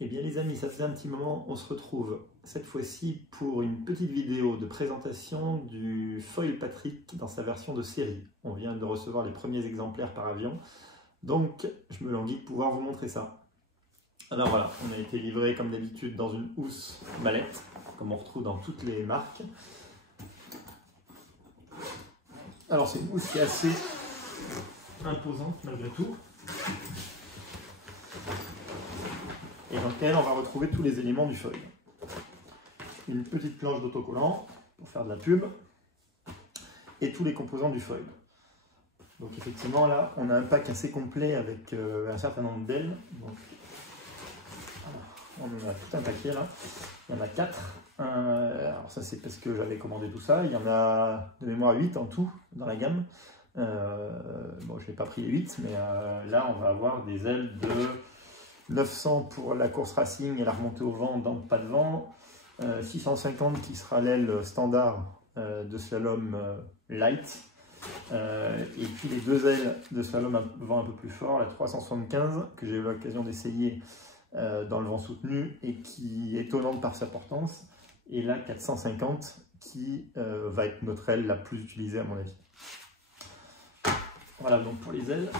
Eh bien les amis, ça faisait un petit moment, on se retrouve cette fois-ci pour une petite vidéo de présentation du foil Patrick dans sa version de série. On vient de recevoir les premiers exemplaires par avion, donc je me languis de pouvoir vous montrer ça. Alors voilà, on a été livré comme d'habitude dans une housse mallette, comme on retrouve dans toutes les marques. Alors c'est une housse qui est assez imposante malgré tout, et dans laquelle on va retrouver tous les éléments du foil. Une petite planche d'autocollant pour faire de la pub, et tous les composants du foil. Donc effectivement là, on a un pack assez complet avec un certain nombre d'ailes. Donc on en a tout un paquet là, il y en a 4. Alors ça c'est parce que j'avais commandé tout ça, il y en a de mémoire 8 en tout dans la gamme. Bon, je n'ai pas pris les 8, mais là on va avoir des ailes de 900 pour la course racing et la remontée au vent dans pas de vent, 650 qui sera l'aile standard de slalom light, et puis les deux ailes de slalom à vent un peu plus fort, la 375 que j'ai eu l'occasion d'essayer dans le vent soutenu et qui est étonnante par sa portance, et la 450 qui va être notre aile la plus utilisée à mon avis. Voilà donc pour les ailes,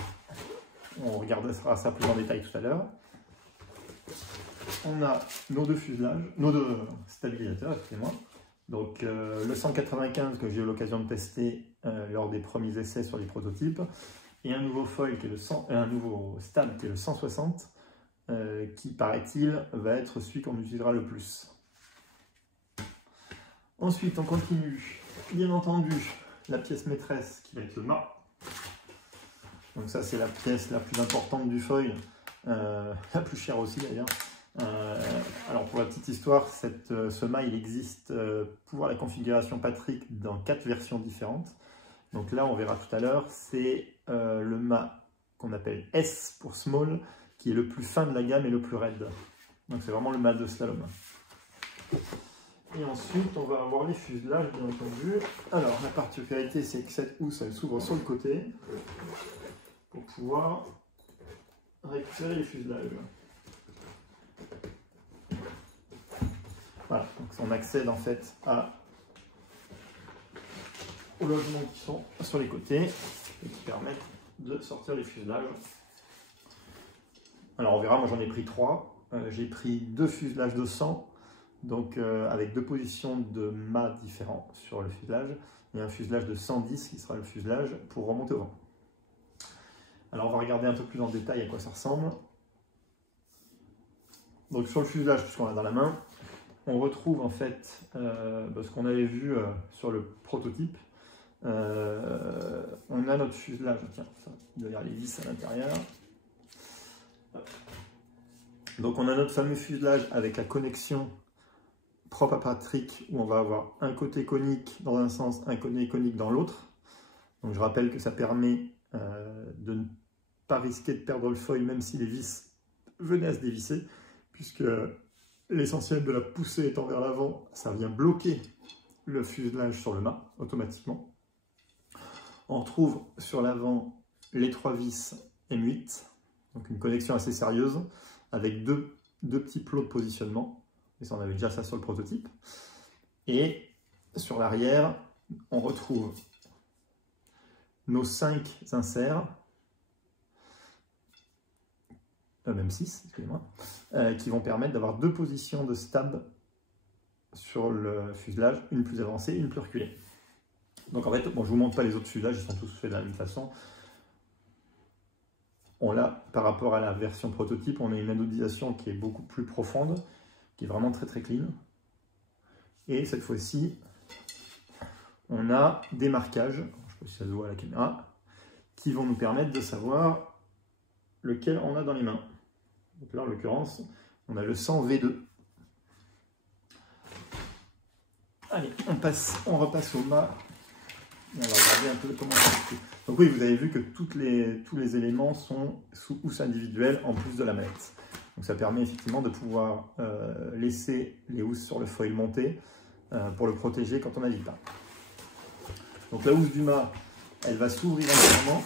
on regardera ça plus en détail tout à l'heure. On a nos deux fuselages, nos deux stabilisateurs, excusez-moi. Donc le 195 que j'ai eu l'occasion de tester lors des premiers essais sur les prototypes, et un nouveau foil qui est un nouveau stab qui est le 160, qui paraît-il va être celui qu'on utilisera le plus. Ensuite on continue, bien entendu, la pièce maîtresse qui va être le mât. Donc ça c'est la pièce la plus importante du foil, la plus chère aussi d'ailleurs. Alors pour la petite histoire, ce mât il existe pour la configuration Patrick dans 4 versions différentes. Donc là on verra tout à l'heure, c'est le mât qu'on appelle S pour small, qui est le plus fin de la gamme et le plus raide. Donc c'est vraiment le mât de slalom. Et ensuite on va avoir les fuselages bien entendu. Alors la particularité c'est que cette housse elle s'ouvre sur le côté pour pouvoir récupérer les fuselages. Voilà, donc on accède en fait aux logements qui sont sur les côtés et qui permettent de sortir les fuselages. Alors on verra, moi j'en ai pris 3. J'ai pris 2 fuselages de 100, donc avec 2 positions de mât différents sur le fuselage, et un fuselage de 110 qui sera le fuselage pour remonter au vent. Alors on va regarder un peu plus en détail à quoi ça ressemble. Donc sur le fuselage, puisqu'on l'a dans la main, on retrouve en fait ce qu'on avait vu sur le prototype. On a notre fuselage, tiens, ça, il doit y avoir les vis à l'intérieur. Donc on a notre fameux fuselage avec la connexion propre à Patrick, où on va avoir un côté conique dans un sens, un côté conique dans l'autre. Donc je rappelle que ça permet de ne pas risquer de perdre le foil même si les vis venaient à se dévisser, puisque l'essentiel de la poussée étant vers l'avant, ça vient bloquer le fuselage sur le mât automatiquement. On retrouve sur l'avant les 3 vis M8, donc une connexion assez sérieuse, avec deux petits plots de positionnement. Et ça, on avait déjà ça sur le prototype. Et sur l'arrière, on retrouve nos 5 inserts, même 6, excusez-moi, qui vont permettre d'avoir 2 positions de stab sur le fuselage, une plus avancée, une plus reculée. Donc en fait, bon, je ne vous montre pas les autres fuselages, ils sont tous faits de la même façon. On a, par rapport à la version prototype, on a une anodisation qui est beaucoup plus profonde, qui est vraiment très très clean. Et cette fois-ci, on a des marquages, je ne sais pas si ça se voit à la caméra, qui vont nous permettre de savoir lequel on a dans les mains. Donc là, en l'occurrence, on a le 100 V2. Allez, on repasse au mât. On va regarder un peu comment ça se fait. Donc oui, vous avez vu que tous les éléments sont sous housse individuelle en plus de la mallette. Donc ça permet effectivement de pouvoir laisser les housses sur le foil monté pour le protéger quand on navigue pas. Donc la housse du mât, elle va s'ouvrir entièrement,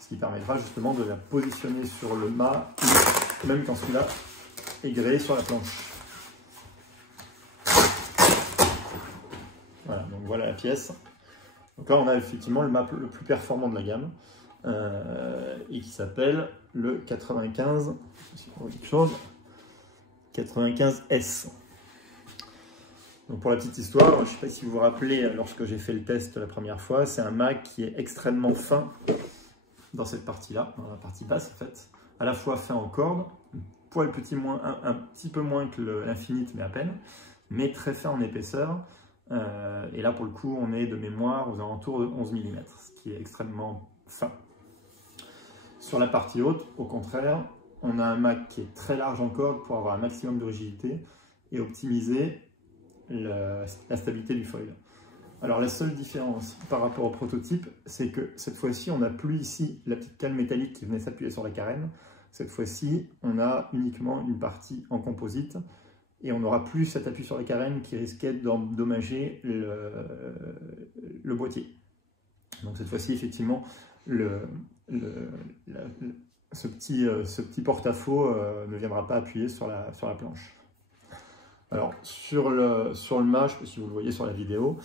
ce qui permettra justement de la positionner sur le mât même quand celui-là est gréé sur la planche. Voilà, donc voilà la pièce. Donc là, on a effectivement le mât le plus performant de la gamme, et qui s'appelle le 95, quelque chose, 95S. Donc pour la petite histoire, je ne sais pas si vous vous rappelez, lorsque j'ai fait le test la première fois, c'est un mât qui est extrêmement fin dans cette partie-là, dans la partie basse en fait, à la fois fin en corde, un petit peu moins que l'Infinite, mais à peine, mais très fin en épaisseur. Et là, pour le coup, on est de mémoire aux alentours de 11 mm, ce qui est extrêmement fin. Sur la partie haute, au contraire, on a un mât qui est très large en corde pour avoir un maximum de rigidité et optimiser la stabilité du foil. Alors la seule différence par rapport au prototype, c'est que cette fois-ci, on n'a plus ici la petite cale métallique qui venait s'appuyer sur la carène. Cette fois-ci, on a uniquement une partie en composite. Et on n'aura plus cet appui sur la carène qui risquait d'endommager le boîtier. Donc cette fois-ci, effectivement, ce petit porte-à-faux ne viendra pas appuyer sur la planche. Alors sur le mât, je ne sais pas si vous le voyez sur la vidéo,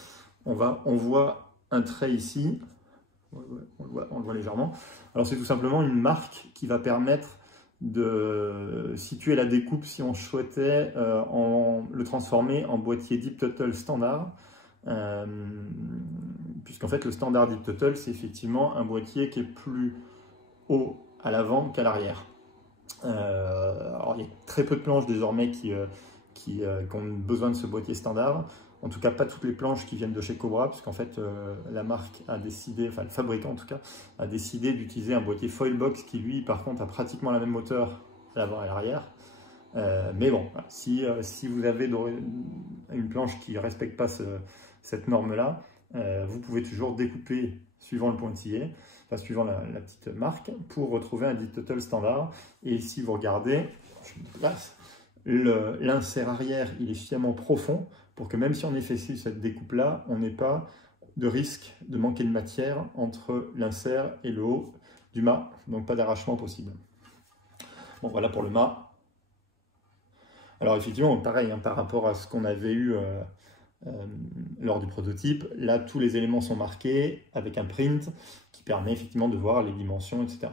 on voit un trait ici, on le voit légèrement. Alors c'est tout simplement une marque qui va permettre de situer la découpe si on souhaitait le transformer en boîtier Deep Tuttle standard, puisqu'en fait le standard Deep Tuttle c'est effectivement un boîtier qui est plus haut à l'avant qu'à l'arrière. Alors il y a très peu de planches désormais qui ont besoin de ce boîtier standard. En tout cas, pas toutes les planches qui viennent de chez Cobra, puisqu'en fait, la marque a décidé, enfin le fabricant en tout cas, a décidé d'utiliser un boîtier foil box qui, lui, par contre, a pratiquement la même hauteur à l'avant et à l'arrière. Mais bon, si vous avez une planche qui ne respecte pas cette norme-là, vous pouvez toujours découper suivant le pointillé, enfin suivant la petite marque, pour retrouver un Deep Tuttle standard. Et si vous regardez, je me déplace, l'insert arrière, il est suffisamment profond pour que même si on effectue cette découpe-là, on n'ait pas de risque de manquer de matière entre l'insert et le haut du mât, donc pas d'arrachement possible. Bon, voilà pour le mât. Alors effectivement, pareil, hein, par rapport à ce qu'on avait eu lors du prototype, là, tous les éléments sont marqués avec un print qui permet effectivement de voir les dimensions, etc.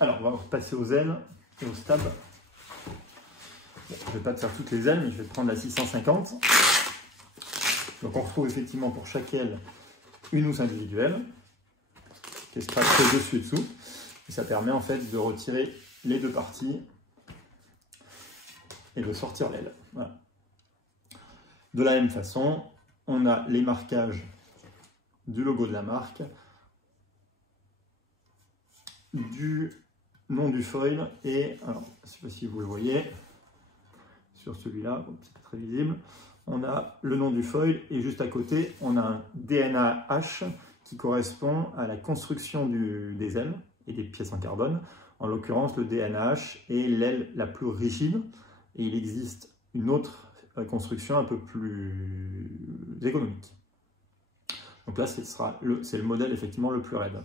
Alors, on va passer aux ailes et aux stabs. Je ne vais pas te faire toutes les ailes, mais je vais te prendre la 650. Donc on retrouve effectivement pour chaque aile une housse individuelle qui est strappée dessus et dessous. Et ça permet en fait de retirer les deux parties et de sortir l'aile. Voilà. De la même façon, on a les marquages du logo de la marque, du nom du foil et, alors je ne sais pas si vous le voyez, sur celui-là, c'est pas très visible, on a le nom du foil et juste à côté, on a un DNA-H qui correspond à la construction des ailes et des pièces en carbone. En l'occurrence, le DNA-H est l'aile la plus rigide et il existe une autre construction un peu plus économique. Donc là, c'est le modèle effectivement le plus raide.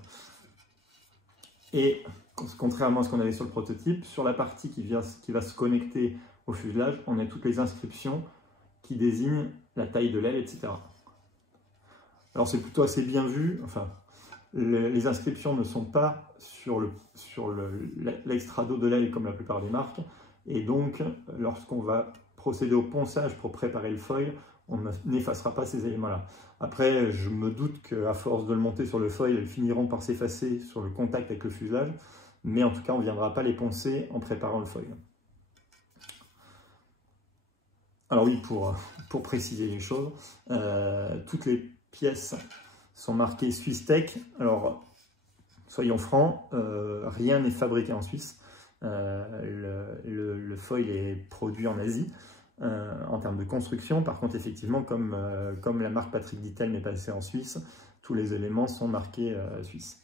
Et contrairement à ce qu'on avait sur le prototype, sur la partie qui va se connecter au fuselage, on a toutes les inscriptions qui désignent la taille de l'aile, etc. Alors c'est plutôt assez bien vu, enfin, les inscriptions ne sont pas sur l'extrado de l'aile comme la plupart des marques, et donc lorsqu'on va procéder au ponçage pour préparer le foil, on n'effacera pas ces éléments-là. Après, je me doute qu'à force de le monter sur le foil, elles finiront par s'effacer sur le contact avec le fuselage, mais en tout cas, on ne viendra pas les poncer en préparant le foil. Alors oui, pour préciser les choses, toutes les pièces sont marquées SwissTech. Alors, soyons francs, rien n'est fabriqué en Suisse. Le foil est produit en Asie en termes de construction. Par contre, effectivement, comme la marque Patrick Dittel n'est passée en Suisse, tous les éléments sont marqués suisse.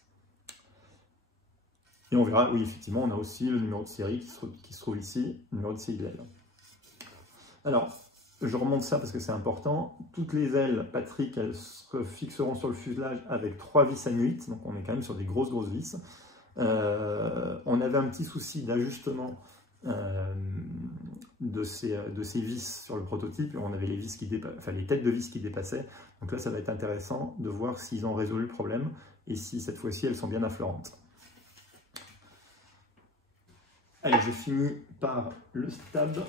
Et on verra, oui, effectivement, on a aussi le numéro de série qui se trouve ici, le numéro de série de l'aile. Alors, je remonte ça parce que c'est important. Toutes les ailes Patrick, elles se fixeront sur le fuselage avec 3 vis à 8, donc on est quand même sur des grosses vis. On avait un petit souci d'ajustement de ces vis sur le prototype. On avait les vis les têtes de vis qui dépassaient. Donc là, ça va être intéressant de voir s'ils ont résolu le problème et si cette fois-ci elles sont bien affleurantes. Allez, je finis par le stab.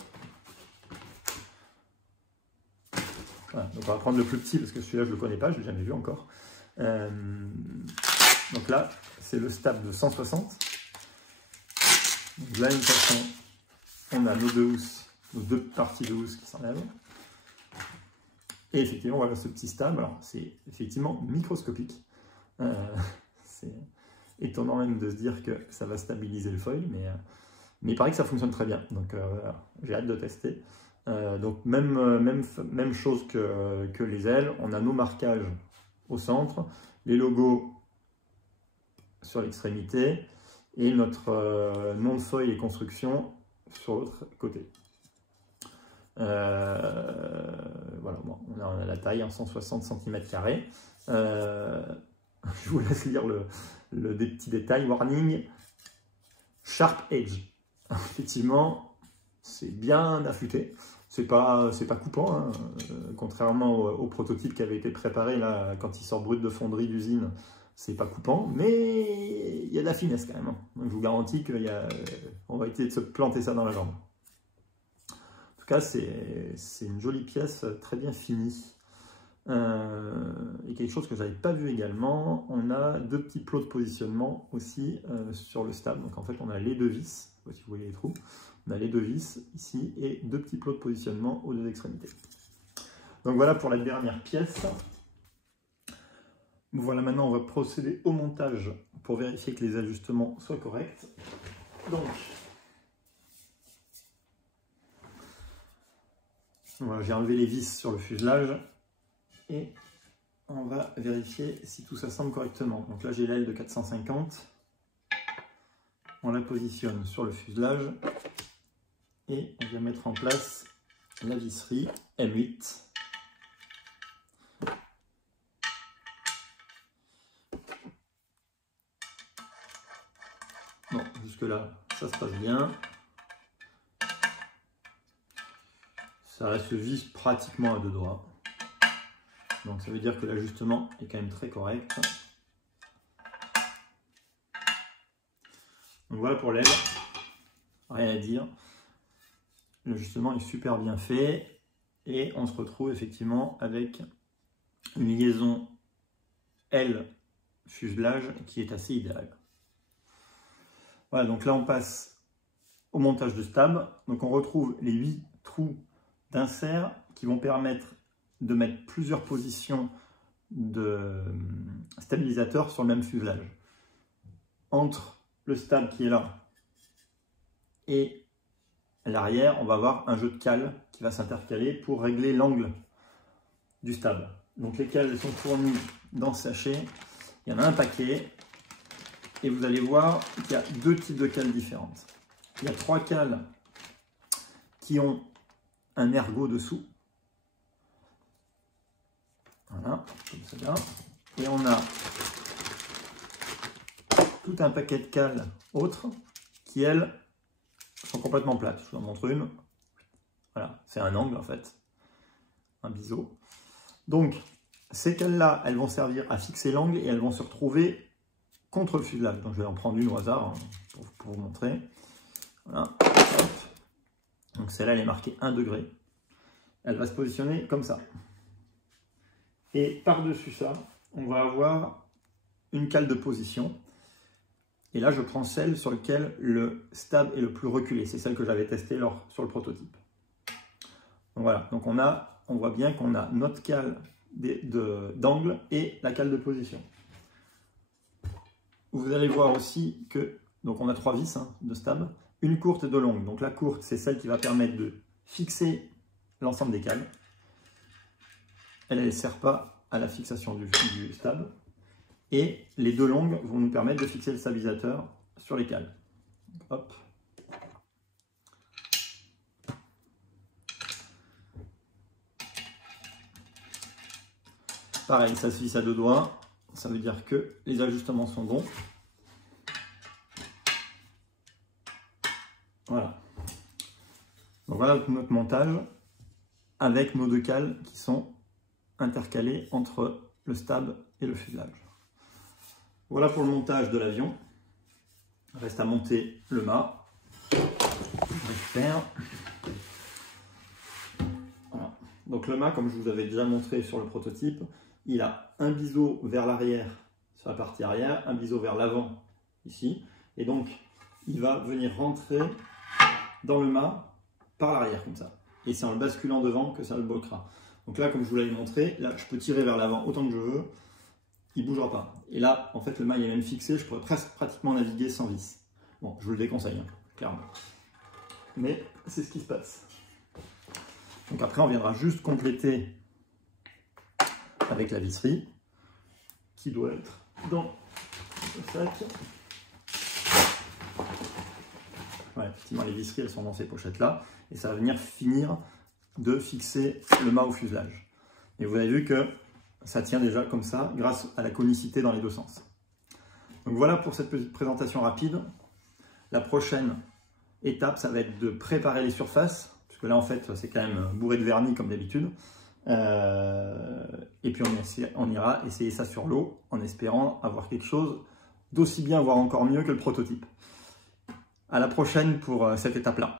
Voilà, donc on va prendre le plus petit parce que celui-là je ne le connais pas, je ne l'ai jamais vu encore. Donc là, c'est le stab de 160. Donc, de la même façon, on a nos deux parties de housse qui s'enlèvent. Et effectivement, voilà ce petit stab. Alors, c'est effectivement microscopique. C'est étonnant même de se dire que ça va stabiliser le foil, mais il paraît que ça fonctionne très bien. Donc, voilà, j'ai hâte de tester. Donc, même chose que les ailes. On a nos marquages au centre, les logos sur l'extrémité et notre nom de feuille et construction sur l'autre côté. Voilà, bon, on a la taille en 160 cm². Je vous laisse lire des petits détails. Warning, sharp edge. Effectivement, c'est bien affûté. C'est pas coupant, hein. Contrairement au prototype qui avait été préparé là, quand il sort brut de fonderie d'usine, c'est pas coupant, mais il y a de la finesse quand même, hein. Donc je vous garantis qu'on va essayer de se planter ça dans la jambe. En tout cas, c'est une jolie pièce, très bien finie. Et quelque chose que je n'avais pas vu également, on a deux petits plots de positionnement aussi sur le stab. Donc en fait, on a les deux vis, je ne sais pas si vous voyez les trous. On a les deux vis ici et deux petits plots de positionnement aux deux extrémités. Donc voilà pour la dernière pièce. Voilà, maintenant on va procéder au montage pour vérifier que les ajustements soient corrects. Donc, voilà, j'ai enlevé les vis sur le fuselage et on va vérifier si tout ça semble correctement. Donc là j'ai l'aile de 450, on la positionne sur le fuselage et on va mettre en place la visserie M8. Bon, jusque là ça se passe bien. Ça reste vis pratiquement à deux doigts. Donc ça veut dire que l'ajustement est quand même très correct. Donc voilà pour l'aile. Rien à dire. L'ajustement est super bien fait. Et on se retrouve effectivement avec une liaison aile fuselage qui est assez idéale. Voilà, donc là on passe au montage de stab. Donc on retrouve les 8 trous d'insert qui vont permettre de mettre plusieurs positions de stabilisateur sur le même fuselage. Entre le stab qui est là et l'arrière, on va avoir un jeu de cales qui va s'intercaler pour régler l'angle du stab. Donc les cales sont fournies dans ce sachet. Il y en a un paquet. Et vous allez voir qu'il y a deux types de cales différentes. Il y a 3 cales qui ont un ergot dessous. Voilà, comme ça là. Et on a tout un paquet de cales autres qui, elles, sont complètement plates. Je vous en montre une. Voilà, c'est un angle en fait, un biseau. Donc, ces cales-là, elles vont servir à fixer l'angle et elles vont se retrouver contre le fuselage. Donc, je vais en prendre une au hasard hein, pour vous montrer. Voilà. Hop. Donc, celle-là, elle est marquée 1 degré. Elle va se positionner comme ça. Et par-dessus ça, on va avoir une cale de position. Et là, je prends celle sur laquelle le stab est le plus reculé. C'est celle que j'avais testée sur le prototype. Donc voilà, donc on voit bien qu'on a notre cale d'angle et la cale de position. Vous allez voir aussi que, donc on a 3 vis hein, de stab, une courte et 2 longues. Donc la courte, c'est celle qui va permettre de fixer l'ensemble des cales. Elle ne sert pas à la fixation du stab. Et les 2 longues vont nous permettre de fixer le stabilisateur sur les cales. Hop. Pareil, ça se visse à 2 doigts. Ça veut dire que les ajustements sont bons. Voilà. Donc voilà notre montage avec nos deux cales qui sont intercalées entre le stab et le fuselage. Voilà pour le montage de l'avion. Reste à monter le mât. Voilà. Donc le mât, comme je vous avais déjà montré sur le prototype, il a un biseau vers l'arrière sur la partie arrière, un biseau vers l'avant ici, et donc il va venir rentrer dans le mât par l'arrière comme ça. Et c'est en le basculant devant que ça le bloquera. Donc là, comme je vous l'avais montré, là je peux tirer vers l'avant autant que je veux, il ne bougera pas. Et là, en fait, le mât il est même fixé, je pourrais presque pratiquement naviguer sans vis. Bon, je vous le déconseille, hein, clairement. Mais c'est ce qui se passe. Donc après, on viendra juste compléter avec la visserie qui doit être dans le sac. Ouais, effectivement, les visseries, elles sont dans ces pochettes-là. Et ça va venir finir de fixer le mât au fuselage. Et vous avez vu que ça tient déjà comme ça, grâce à la conicité dans les deux sens. Donc voilà pour cette petite présentation rapide. La prochaine étape, ça va être de préparer les surfaces, puisque là, en fait, c'est quand même bourré de vernis comme d'habitude. Et puis, on ira essayer ça sur l'eau, en espérant avoir quelque chose d'aussi bien, voire encore mieux que le prototype. À la prochaine pour cette étape-là.